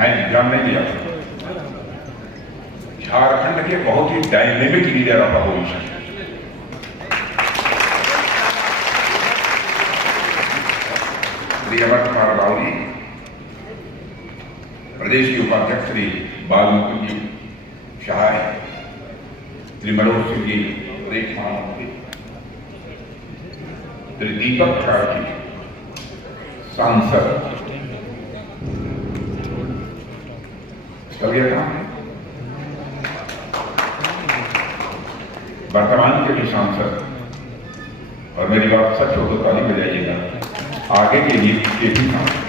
ध्यान नहीं दिया। झारखंड के बहुत ही dynamic leader of opposition, Shri Amar Kumar Bawli, प्रदेश के उपाध्यक्ष श्री बालमुकुंद जी शाह, श्री मनोज सिंह जी प्रदेश महामंत्री, श्री दीपक प्रकाश जी सांसद, चल गया था वर्तमान के भी सांसद, और मेरी बात सच हो तो ताली बजाइएगा, आगे के लिए के भी सांसद,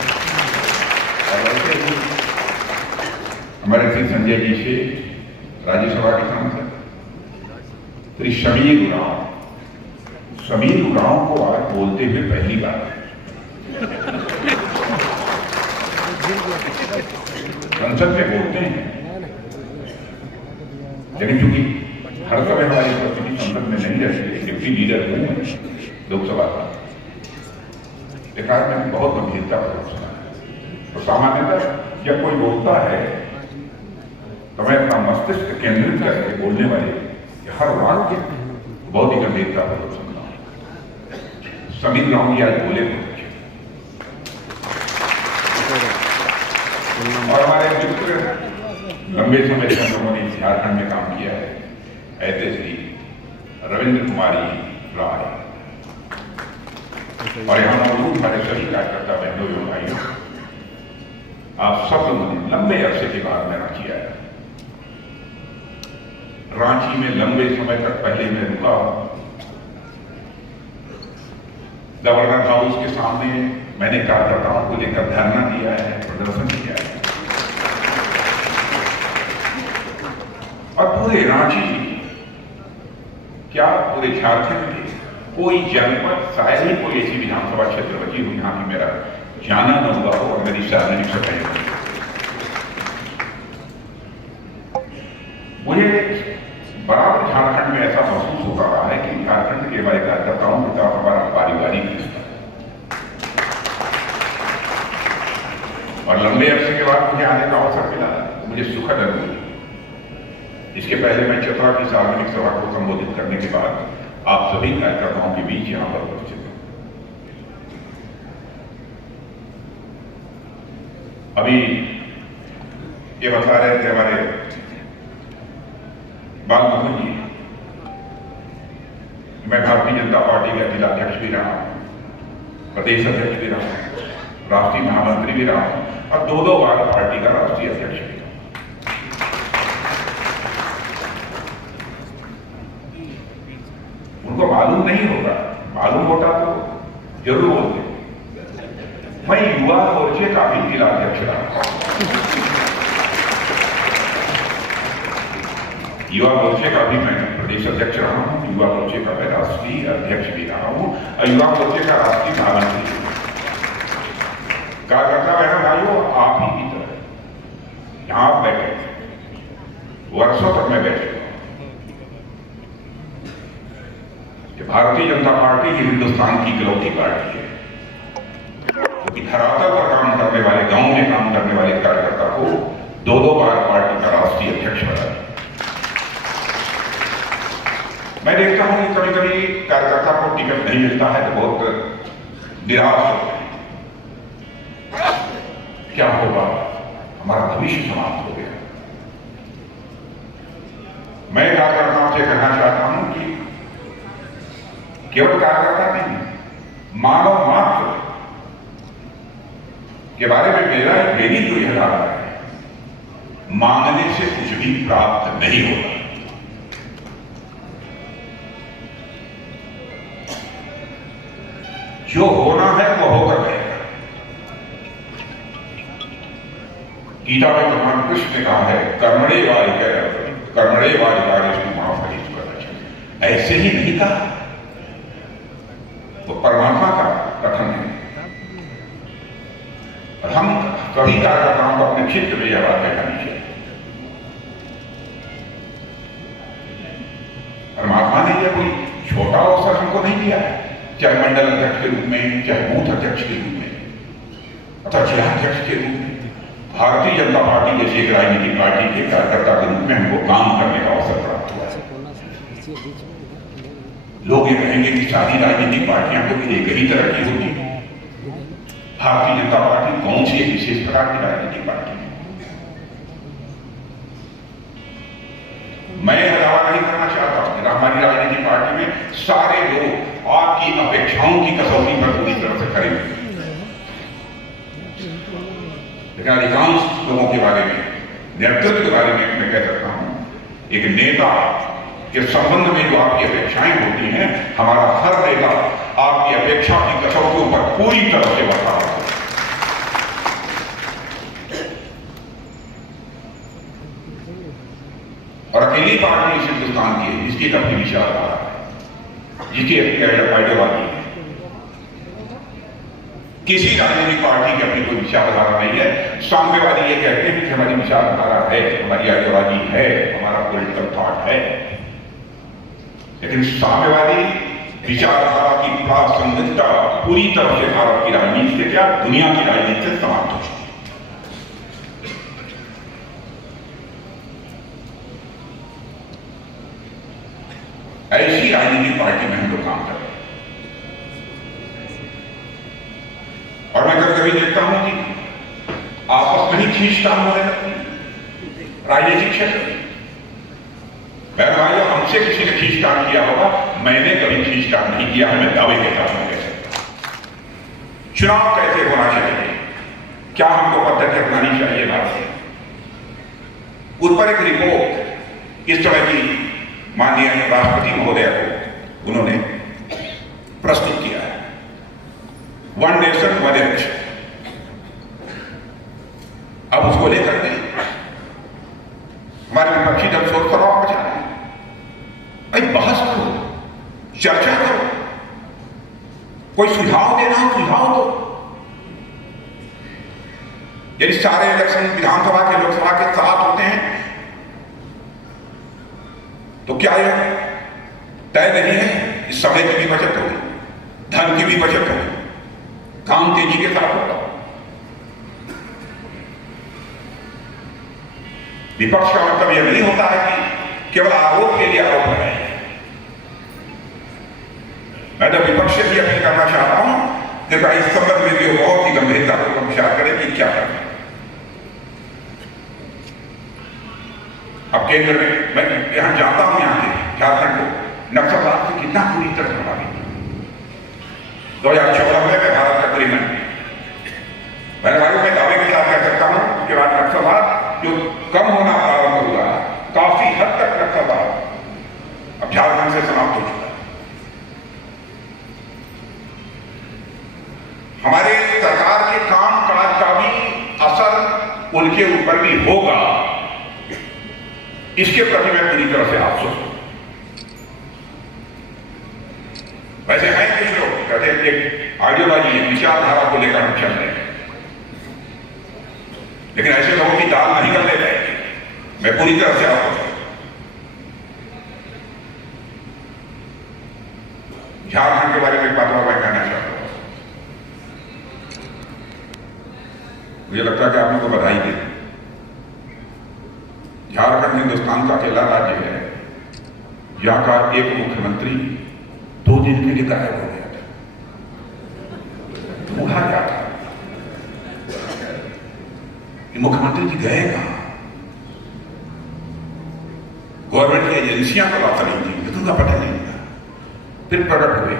और ऐसे ही हमारे श्री संजय जी से राज्यसभा के सांसद, श्री समीर उरांव को आज बोलते हुए पहली बार संसद में बोलते हैं, लेकिन चूंकि हर समय हमारी उपस्थिति संसद में नहीं रहती, डिप्टी लीडर हूं लोकसभा का, कारण में बहुत गंभीरता पर सुना है। तो सामान्यतः जब कोई बोलता है तो मैं अपना मस्तिष्क केंद्रित करके बोलने वाले हर वाक्य बहुत ही गंभीरता पर सुनता हूं। समीर राम जी आज बोले और हमारे मित्र लंबे समय से हम लोगों ने झारखंड में काम किया है, ऐसे श्री रविंद्र कुमारी राय, और यहाँ मौजूद हमारे सभी कार्यकर्ता बहनों एवं भाइयों, आप सब लोगों ने लंबे अरसे के बाद मैं रांची आया। रांची में लंबे समय तक पहले मैं रुका, गवर्नर हाउस के सामने मैंने कार्यकर्ताओं को लेकर धरना दिया है, प्रदर्शन किया है, और पूरे रांची क्या पूरे झारखंड के कोई जनपद, शायद ही कोई ऐसी विधानसभा क्षेत्र बची हुई जहां की मेरा जाना न हुआ हो और मेरी सार्वजनिक सभाएं हुई। मुझे बराबर झारखंड में ऐसा महसूस होता रहा है कि झारखंड के हमारे कार्यकर्ताओं के साथ हमारा पारिवारिक रिश्ता, और लंबे अरसे के बाद मुझे आने का अवसर मिला, मुझे सुखद अनुभूति। इसके पहले मैं चतरा की सार्वजनिक सभा को संबोधित करने के बाद आप सभी कार्यकर्ताओं के बीच यहां पर उपस्थित हैं। अभी ये बता रहे थे हमारे बालमुकुंद जी, मैं भारतीय जनता पार्टी का जिला अध्यक्ष भी रहा हूं, प्रदेश अध्यक्ष भी रहा हूं, राष्ट्रीय महामंत्री भी रहा हूं, और 2 बार पार्टी का राष्ट्रीय अध्यक्ष भी। उनको मालूम नहीं होगा, मालूम होता तो जरूर बोलते। मैं युवा मोर्चे का भी जिला अध्यक्ष रहा, युवा मोर्चे का भी मैं प्रदेश अध्यक्ष रहा हूं, युवा मोर्चे का मैं राष्ट्रीय अध्यक्ष भी रहा हूं, और युवा मोर्चे का राष्ट्रीय महामंत्री। कार्यकर्ता बहनों भाइयों, आप ही की तरह यहां आप बैठे, वर्षों तक मैं बैठे। भारतीय जनता पार्टी ही हिंदुस्तान की इकलौती पार्टी है, क्योंकि धरातल पर काम करने वाले, गांव में काम करने वाले कार्यकर्ता को 2 बार पार्टी का राष्ट्रीय अध्यक्ष बना। मैं देखता हूं कि कभी कभी कार्यकर्ता को टिकट नहीं मिलता है तो बहुत निराश होते हैं, क्या होगा, हमारा भविष्य समाप्त हो गया। मैं कार्यकर्ताओं से कहना चाहता हूं कि केवल कार्यकर्ता नहीं, मानव मात्र के बारे में मेरी जो यह धारणा है, मांगने से कुछ भी प्राप्त नहीं होगा। जो होना है वो होकर रहेगा। गीता में भगवान कृष्ण ने कहा है, कर्मणे वाधिकारेषु मा फलेषु कदाचन। ऐसे ही नहीं कहा, तो परमात्मा का कथन है। और हम सभी कार्यकर्ताओं को अपने चित्त में यह बात कहनी चाहिए। परमात्मा ने यह कोई छोटा अवसर हमको नहीं दिया है, चाहे मंडल अध्यक्ष के रूप में, चाहे बूथ अध्यक्ष के रूप में, अथवा जिला अध्यक्ष के रूप में। भारतीय जनता पार्टी जैसी एक राजनीतिक पार्टी के कार्यकर्ता के रूप में हमको काम करने का अवसर प्राप्त हुआ है। लोग ये कहेंगे कि सारी राजनीतिक पार्टियां तो एक ही तरह की होती है। भारतीय जनता पार्टी कौन सी एक विशेष प्रकार की राजनीतिक पार्टी है? मैं दावा नहीं करना चाहता हूं कि हमारी राजनीतिक पार्टी में सारे लोग आपकी अपेक्षाओं की कसौटी पर पूरी तरह से खड़े हैं, लेकिन अधिकांश लोगों के बारे में, नेतृत्व के बारे में मैं कह सकता हूं, एक नेता के संबंध में जो आपकी अपेक्षाएं होती हैं, हमारा हर नेता आपकी अपेक्षा की कसौटियों पर पूरी तरह से बरकरार है। और अकेली पार्टी इस हिंदुस्तान की है जिसकी एक अपनी विचारधारा है, जिसकी आइडियोलॉजी है। किसी राजनीतिक पार्टी की अपनी कोई विचारधारा नहीं है। साम्यवादी ये कहते हैं कि हमारी विचारधारा है, हमारी आइडियोलॉजी है, हमारा पॉलिटिकल थॉट है, लेकिन साम्यवादी विचारधारा की प्रासंगिकता पूरी तरह से भारत की राजनीति से क्या दुनिया की राजनीति से समाप्त हो चुकी है। ऐसी राजनीतिक पार्टी में हम लोग काम कर रहे हैं। और मैं कभी कभी देखता हूं कि आपस में ही खींचतान होने लगती है राजनीतिक क्षेत्र में। भाइयों, हमसे किसी ने खींचतान किया होगा, मैंने कभी खींचतान नहीं किया है। मैं दावे के साथ कह सकता। चुनाव कैसे होना चाहिए, क्या हमको पद्धति अपनानी चाहिए, बात है उस पर एक रिपोर्ट इस समय की माननीय राष्ट्रपति महोदय को उन्होंने प्रस्तुत किया है। One nation one election. अब उसको लेकर के हमारे विपक्षी दल शोध करो, बचा रहे हैं भाई, बहस करो, चर्चा करो, कोई सुझाव देना हो सुझाव दो। यदि सारे इलेक्शन विधानसभा के लोकसभा के साथ होते हैं तो क्या यह तय नहीं है इस समय की भी बचत होगी, धन की भी बचत होगी, काम तेजी के साथ होगा। विपक्ष का मतलब यह नहीं होता है कि केवल आरोप के लिए आरोप लगाएंगे। मैं तो विपक्ष से भी अपील करना चाहता हूं कि इस संबंध में भी बहुत ही गंभीरता से विचार करें कि क्या करना है। अब केंद्र में मैं यहां जाता हूं, यहां के झारखंड को नक्सलवाद से कितना पूरी तरह प्रभावित 2014 में भारत का गृहमंत्री मैंने भाइयों में दावे के साथ कह सकता हूं, उसके बाद नक्सलवाद जो कम होना प्रारंभ हुआ, काफी हद तक नक्सलवाद अब झारखंड से समाप्त हो चुका है। हमारे सरकार के काम काज का भी असर उनके ऊपर भी होगा, इसके प्रति मैं पूरी तरह से आश्वस्त हूं। वैसे हैं कुछ लोग कहते हैं एक आइडियोलॉजी विचारधारा को लेकर हम चल रहे हैं, लेकिन ऐसे लोगों की दाल नहीं कर देते। मैं पूरी तरह से आश्वस्त हूं। झारखंड के बारे में एक बात और मैं कहना चाहता हूं। मुझे लगता है कि आपने को बधाई दी। झारखंड हिंदुस्तान का अकेला राज्य है जहां का एक मुख्यमंत्री 2 दिन के लिए गायब हो गया था। वो कहा क्या था? मुख्यमंत्री जी गए कहां? गवर्नमेंट की एजेंसियां को बात नहीं थी, लेकिन उनका पता नहीं था। फिर प्रकट हुए,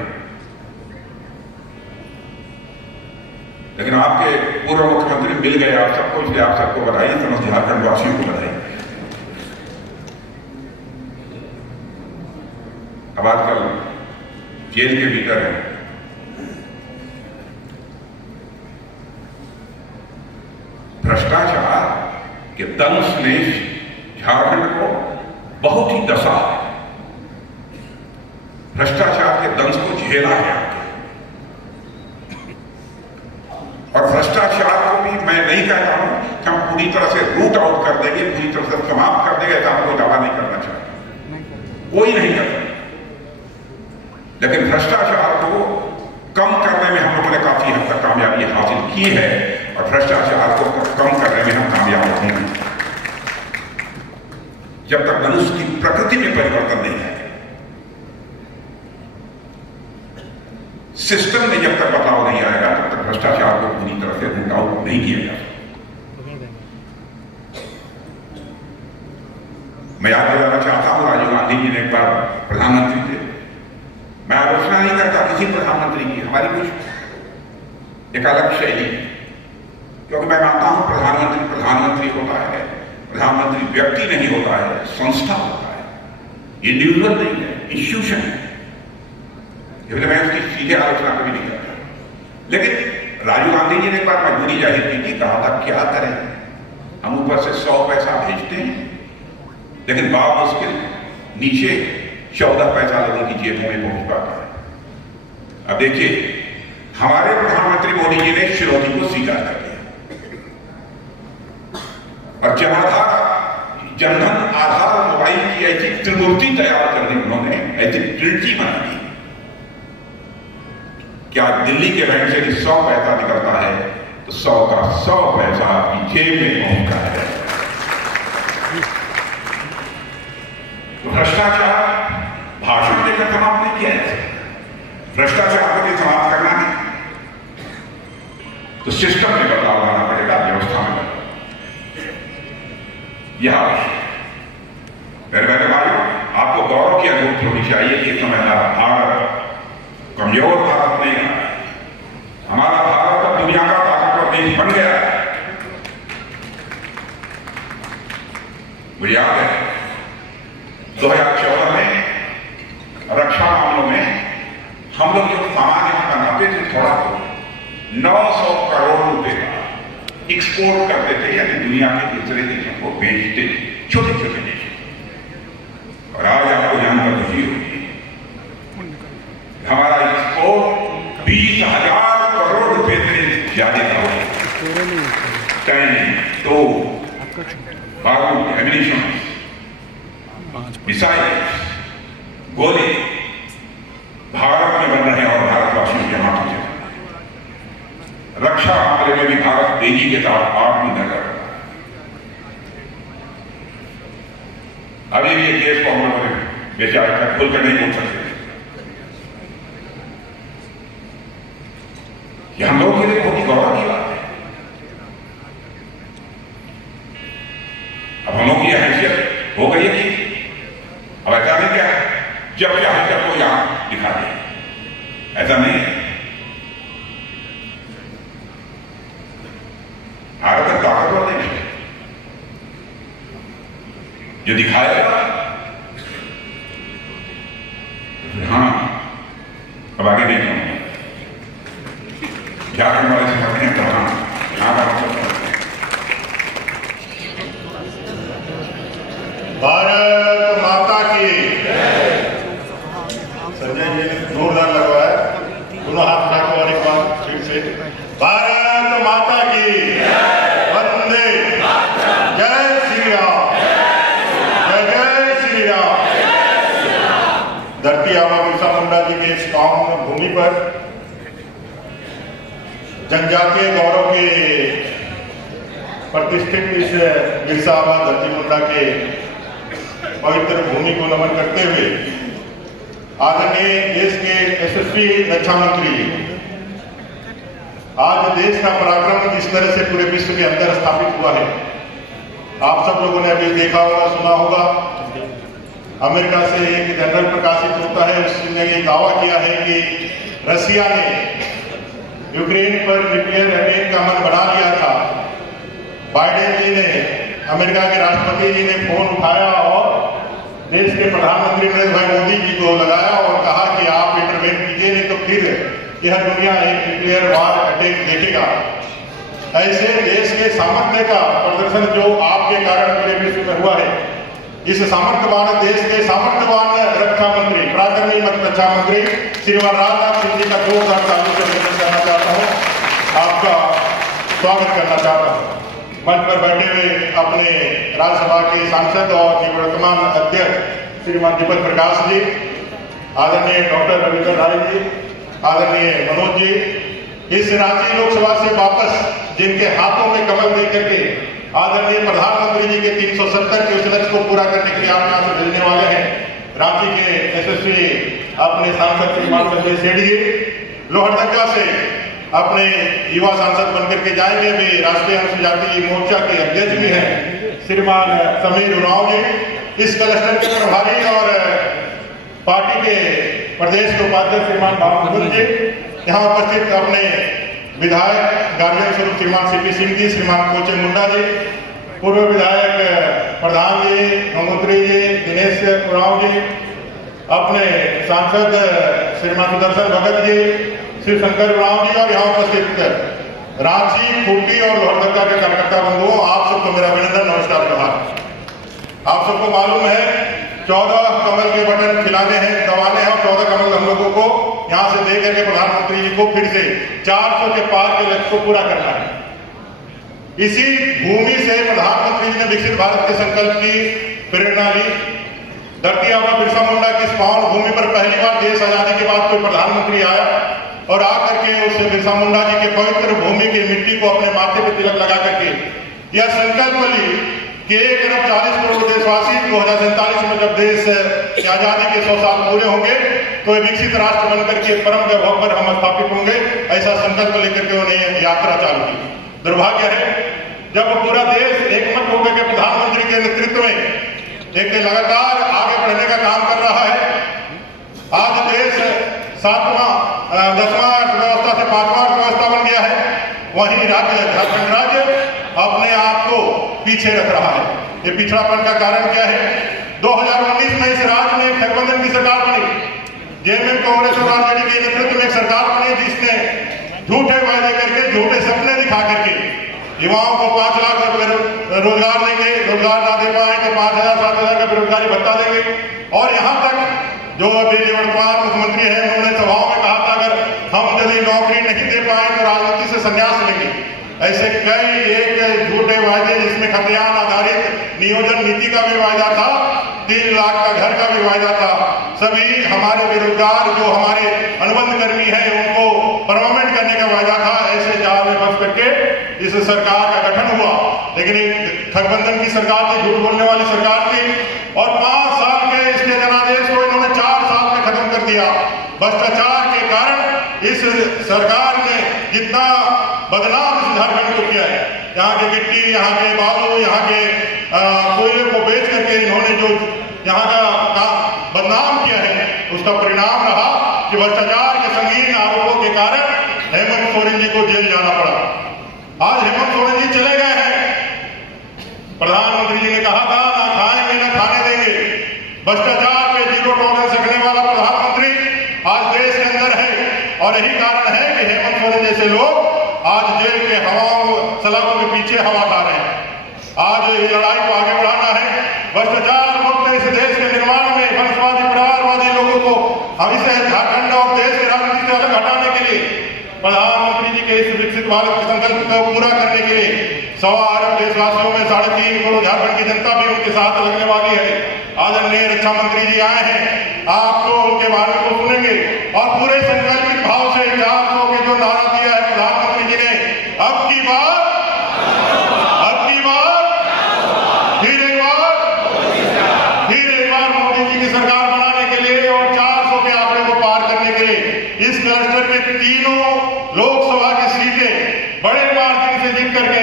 लेकिन आपके पूर्व मुख्यमंत्री मिल गए आप सबको, इसलिए आप सबको बधाई, समस्त झारखंड वासियों को बधाई। अब आजकल जेल के भीतर है, भ्रष्टाचार के दंश ने झारखंड को बहुत ही दशा है, भ्रष्टाचार के दंश को झेला है। और भ्रष्टाचार को भी मैं नहीं कहता हूं कि हम पूरी तरह से रूट आउट कर देंगे, पूरी तरह से समाप्त कर देंगे, ऐसा हमको दावा नहीं करना चाहता, कोई नहीं कर सकता। लेकिन भ्रष्टाचार को कम करने में हम लोगों ने काफी हद तक कामयाबी हासिल की है। और और भ्रष्टाचार को कम करने में हम कामयाब होंगे जब तक मनुष्य की प्रकृति में परिवर्तन नहीं आए, सिस्टम में जब तक बदलाव नहीं आएगा तब तक भ्रष्टाचार को पूरी तरह से रूट आउट नहीं किया जा सकता। मैं याद दिलाना चाहता हूं, राजीव गांधी जी ने एक बार प्रधानमंत्री थे। मैं आलोचना नहीं करता किसी प्रधानमंत्री की, हमारी कुछ एक अलग शैली, क्योंकि मैं मानता हूं प्रधानमंत्री होता है, प्रधानमंत्री व्यक्ति नहीं होता है, संस्था होता है, इंडिविजुअल नहीं है, इंस्टीट्यूशन है। इसलिए मैं उसकी सीधे आलोचना कभी नहीं करता। लेकिन राजीव गांधी जी ने एक बार मजबूरी जाहिर की थी, कहा था क्या करें, हम ऊपर से 100 पैसा भेजते हैं लेकिन बाप मुश्किल नीचे 14 पैसा लोगों की जेबों में पहुंच पाता है। अब देखिए, हमारे प्रधानमंत्री मोदी जी ने चुनौती को स्वीकार कर लिया और जनधन आधार मोबाइल की ऐसी त्रिमूर्ति तैयार करने उन्होंने ऐसी ट्रिनिटी बना दी। क्या दिल्ली के बैंक से 100 पैसा निकलता है तो 100 का 100 पैसा आपकी जेब में पहुंचता है। तो भ्रष्टाचार भाषण देकर समाप्त नहीं किया जाए, भ्रष्टाचार को भी समाप्त करना है तो सिस्टम में बदलाव लाना पड़ेगा, व्यवस्था में बदलाव। यह आवश्यक। मेरे बहने भाइयों, आपको गौरव की अनुभूति होनी चाहिए कि हमारा भारत कमजोर भारत नहीं है, हमारा भारत अब दुनिया का ताकतवर देश बन गया है। मुझे याद है 2014 में रक्षा मामलों में हम लोग जो सामान यहां बनाते थे, थोड़ा 900 करोड़ रुपए का एक्सपोर्ट करते थे, यानी दुनिया के दूसरे देशों को बेचते थे, छोटे छोटे देश। और आज आपको जानकर खुशी होगी, हमारा एक्सपोर्ट 20,000 करोड़ रुपए से ज्यादा का हो। टैंक, तोप, बारूद, एमिनिशन, मिसाइल, गोले भारत में बन रहे हैं और भारतवासियों के हाथों से। रक्षा मामले में भी भारत तेजी के साथ आत्मनिर्भर है। अभी भी एक देश को हम लोगों ने बेचारे तक खुलकर नहीं बोल सकते। यह हम लोगों के लिए बहुत ही गौरव की बात है। अब हम लोग की हैसियत हो गई है कि अब ऐसा नहीं क्या जब चाहे तब को यहां दिखा दे, ऐसा नहीं है। भारत एक ताकतवर देश है, जो दिखाएगा हाँ अब आगे नहीं कहूंगा, झारखंड वाले से सकते हैं तो हाँ भारत माता की। संजय जी ने जोरदार लगवाया, दोनों हाथ उठाकर और एक बार फिर से, भारत माता की वंदे, जय श्री राम, जय श्री राम। धरती आबा बिरसा मुंडा जी के इस पावन भूमि पर जनजातीय गौरव के प्रतिष्ठित इस बिरसा आबा धरती मुंडा के पवित्र भूमि को नमन करते हुए आदरणीय देश के यशस्वी रक्षा मंत्री, आज देश का पराक्रम जिस तरह से पूरे विश्व के अंदर स्थापित हुआ है, आप सब लोगों ने अभी देखा होगा, सुना होगा। अमेरिका से एक जनरल प्रकाशित होता है, उसने ये दावा किया है कि रसिया ने यूक्रेन पर न्यूक्लियर अटैक का मन बना लिया था। बाइडेन जी ने, अमेरिका के राष्ट्रपति जी ने फोन उठाया और देश के प्रधानमंत्री नरेंद्र भाई मोदी जी को लगाया और कहा कि आप इंटरवेन कीजिए, नहीं तो फिर यह दुनिया एक न्यूक्लियर वार अटैक देखेगा। ऐसे देश के सामर्थ्य का प्रदर्शन जो आपके कारण पूरे विश्व में हुआ है, इस सामर्थ्यवान देश के सामर्थ्यवान रक्षा मंत्री, पराक्रमी रक्षा मंत्री श्रीमान राजनाथ सिंह जी का जोरदार ताली से अभिनंदन करना चाहता हूँ, आपका स्वागत करना चाहता हूँ। मंच पर बैठे हुए अपने राज्यसभा के सांसद और निवर्तमान अध्यक्ष श्रीमान दीपक प्रकाश जी, आदरणीय डॉक्टर रविंद्र राय जी, आदरणीय मनोज जी, इस रांची लोकसभा से वापस जिनके हाथों में कमल दे करके आदरणीय प्रधानमंत्री जी के 370 के उस लक्ष्य को पूरा करने के लिए आप यहाँ से भेजने वाले हैं। रांची के यशस्वी अपने सांसद श्रीमान संजय सेठी जी लोहरदगा से अपने युवा सांसद बनकर के जाएंगे। वे राष्ट्रीय अनुसूचित जाति मोर्चा के अध्यक्ष भी हैं श्रीमान समीर उरांव जी। इस क्लस्टर के प्रभारी और पार्टी के प्रदेश के उपाध्यक्ष श्रीमान भावनपुर जी, यहाँ उपस्थित अपने विधायक गार्जियन स्वरूप श्रीमान सीपी सिंह जी, श्रीमान कोचे मुंडा जी, पूर्व विधायक प्रधान जी, गंगोत्री जी, दिनेश उरांव जी, अपने सांसद श्रीमान सुदर्शन भगत जी, श्री शंकर उरांव जी और यहाँ उपस्थित रांची, खूंटी और लोहरदगा के कार्यकर्ता बंधुओं, आप सबको मेरा अभिनंदन, नमस्कार, प्रभार। आप सबको मालूम है 14 कमल के बटन खिलाने हैं, दबाने हैं और 14 कमल हम लोगों को यहाँ से दे करके प्रधानमंत्री जी को फिर से 400 के पार के लक्ष्य को पूरा करना है। इसी भूमि से प्रधानमंत्री जी ने विकसित भारत के संकल्प की प्रेरणा ली। धरती आबा बिरसा मुंडा की इस पावन भूमि पर पहली बार देश आजादी के बाद कोई प्रधानमंत्री आया और आकर के उस बिरसा मुंडा जी के पवित्र भूमि की मिट्टी को अपने माथे पर तिलक लगा करके यह संकल्प ली कि 1 अरब 40 करोड़ देशवासी 2047 में जब देश की आजादी के 100 साल पूरे होंगे तो विकसित राष्ट्र बनकर के परम वैभव पर हम स्थापित होंगे। ऐसा संकल्प लेकर के उन्हें यात्रा चालू की। दुर्भाग्य है जब पूरा देश एकमत होकर के प्रधानमंत्री के नेतृत्व में एक लगातार आगे बढ़ने का काम कर रहा है। आज देश 7वां 10वां अर्थव्यवस्था से 5वां अर्थव्यवस्था बन गया है। वहीं राज्य झारखंड राज्य अपने आप को पीछे रख रहा है। ये पिछड़ापन का कारण क्या है? 2019 में इस राज्य में गठबंधन की सरकार बनी। जेएमएम कांग्रेस और आरजेडी के नेतृत्व में एक सरकार बनी जिसने झूठे वायदे करके, झूठे सपने दिखा करके युवाओं को 5 लाख रोजगार देंगे, रोजगार ना दे पाए तो 5,000 7,000 का बेरोजगारी भत्ता देंगे। और यहाँ तक जो अभी वर्तमान मुख्यमंत्री है उन्होंने सभाओं में कहा था अगर हम यदि नौकरी नहीं दे पाए तो राजनीति से संन्यास लेंगे। ऐसे कई एक झूठे वायदे जिसमें खतियान आधारित नियोजन नीति का भी वायदा था, 3 लाख का घर का भी वायदा था। सभी हमारे बेरोजगार जो हमारे अनुबंध कर्मी हैं उनको परमानेंट करने का वायदा था। ऐसे जाल में फंस करके इस सरकार का गठन हुआ। लेकिन एक गठबंधन की सरकार थी, झूठ बोलने वाली सरकार थी और 5 साल के इसके जनादेश को इन्होंने 4 साल में खत्म कर दिया। भ्रष्टाचार के कारण इस सरकार ने जितना बदनाम इस झारखंड को किया है, यहाँ के गिट्टी, यहाँ के बालू, यहाँ के कोयले को बेच करके इन्होंने जो यहाँ का बदनाम किया है उसका परिणाम रहा कि भ्रष्टाचार के संगीन आरोपों के कारण हेमंत सोरेन जी को जेल जाना पड़ा। आज हेमंत सोरेन जी चले गए हैं। प्रधानमंत्री जी ने कहा था ना खाएंगे ना खाने देंगे। भ्रष्टाचार पे 0 टॉलरेंस रखने वाला प्रधानमंत्री आज देश के अंदर है और यही कारण है कि हेमंत सोरेन जैसे लोग आज जेल के हवाओं सलाखों के पीछे हवा खा रहे हैं। आज ये लड़ाई को आगे बढ़ाना है। भ्रष्टाचार मुक्त इस देश के निर्माण में वंशवादी परिवारवादी लोगों को हम इसे झारखंड और देश की राजनीति से अलग हटाने के लिए प्रधानमंत्री जी के इस विकसित भारत के संकल्प को पूरा करने के लिए 1.25 अरब देशवासियों में 3.5 करोड़ झारखंड की जनता भी उनके साथ लगने वाली है। आदरणीय रक्षा मंत्री जी आए हैं, आपको उनके बारे में सुनेंगे और पूरे संकल्पित भाव से 400 के जो नारा दिया है प्रधानमंत्री जी ने, अब की बार फिर एक बार मोदी जी की सरकार बनाने के लिए और 400 के आंकड़े को पार करने के लिए इस क्लस्टर के तीनों लोकसभा की सीटें बड़े मार्जिन से जीत करके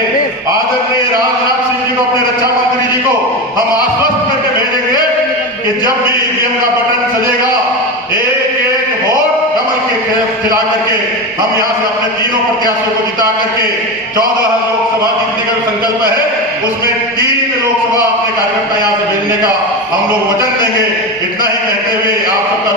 आदरणीय राजनाथ सिंह जी को, अपने रक्षा मंत्री जी को हम आश्वस्त करके भेजेंगे कि जब भी ईवीएम का बटन सजेगा एक वोट कमल के खिला करके हम यहाँ से अपने तीनों प्रत्याशियों को जिता करके 14 लोकसभा जीतने का संकल्प है, उसमें 3 लोकसभा अपने कार्यकर्ता यहाँ से भेजने का हम लोग वचन देंगे। इतना ही कहते हुए आप सबका